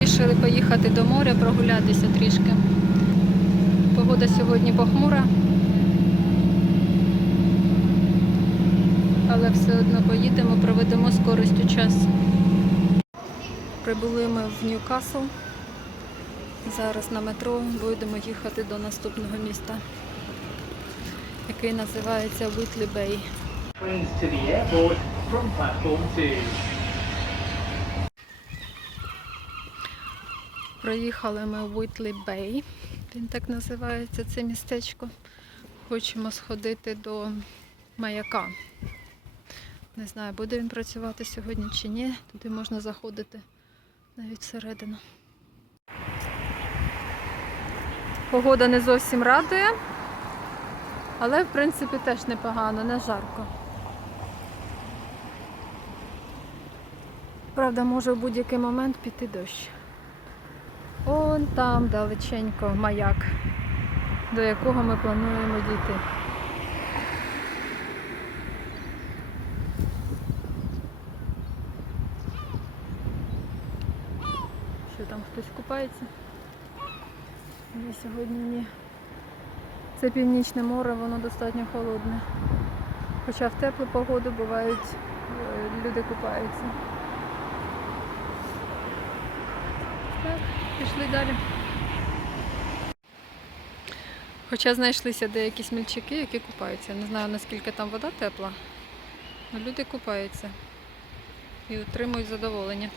Вирішили поїхати до моря, прогулятися трішки. Погода сьогодні похмура. Але все одно поїдемо, проведемо з користю час. Прибули ми в Ньюкасл. Зараз на метро будемо їхати до наступного міста, який називається Whitley Bay. From platform 2. Проїхали ми в Whitley Bay, він так називається це містечко. Хочемо сходити до маяка. Не знаю, буде він працювати сьогодні чи ні. Туди можна заходити навіть всередину. Погода не зовсім радує, але в принципі теж непогано, не жарко. Правда, може в будь-який момент піти дощ. Он там далеченько маяк, до якого ми плануємо дійти. Що там хтось купається? Ні, сьогодні ні. Це північне море, воно достатньо холодне. Хоча в теплу погоду бувають е, люди купаються. Так, пішли далі. Хоча знайшлися деякі смільчаки, які купаються. Не знаю наскільки там вода тепла, але люди купаються і отримують задоволення.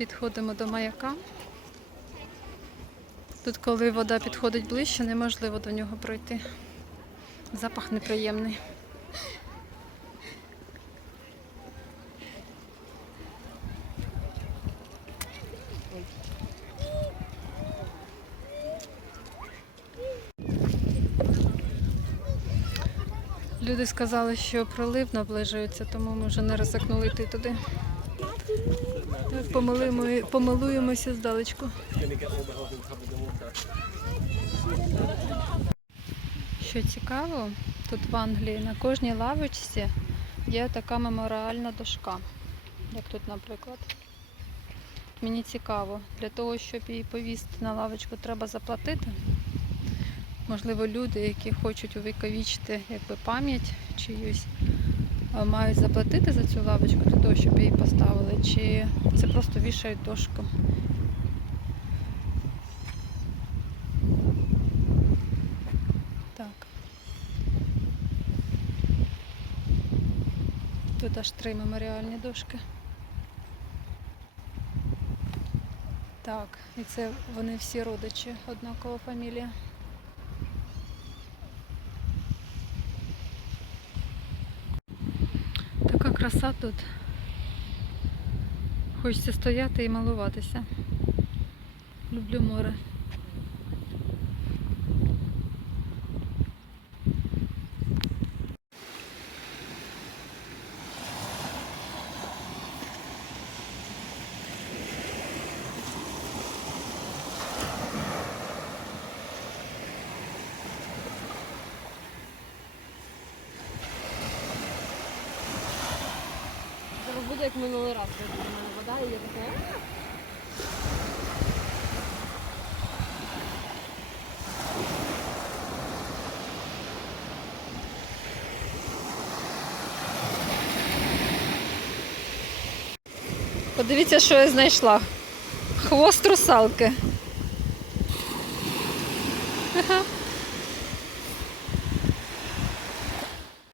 Підходимо до маяка. Тут, коли вода підходить ближче, неможливо до нього пройти. Запах неприємний. Люди сказали, що пролив наближується, тому ми вже не ризикнули йти туди. Помилуємо, помилуємося здалечку. Що цікаво, тут в Англії на кожній лавочці є така меморіальна дошка, як тут, наприклад. Мені цікаво, для того, щоб її повісити на лавочку, треба заплатити. Можливо, люди, які хочуть увіковічити якби, пам'ять чиюсь, мають заплатити за цю лавочку для того, щоб її поставили, чи це просто вішають дошку. Так. Тут аж три меморіальні дошки. Так, і це вони всі родичі, однакова фамілія. Така краса тут. Хочеться стояти і малуватися. Люблю море. Зараз буде як минулий раз, коли у мене вода і я така. Подивіться, що я знайшла. Хвост русалки. Ага.